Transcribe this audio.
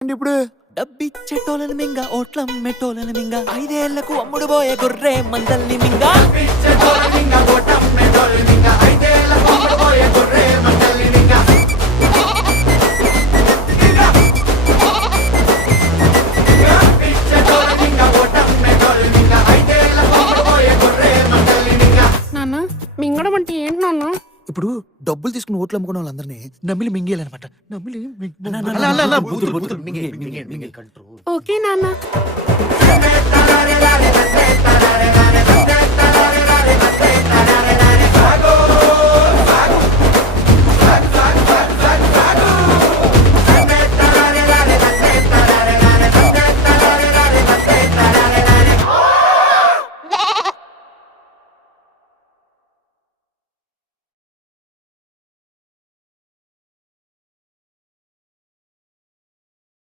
ఇప్పుడు డబ్బిచ్చేటోళ్ళని మింగ ఓట్లం మెట్టోళ్ళని మింగ 5 ఏళ్లకు అమ్ముడు పోయే గొర్రె మందల్ని మింగ నాన్న మింగడం అంటే ఏంటి నాన్న? ఇప్పుడు డబ్బులు తీసుకుని ఓట్లు అమ్ముకున్న వాళ్ళందరినీ నమ్మిలి మింగేయాలన్నమాట. నమ్మిలి ఓకే నాన్న.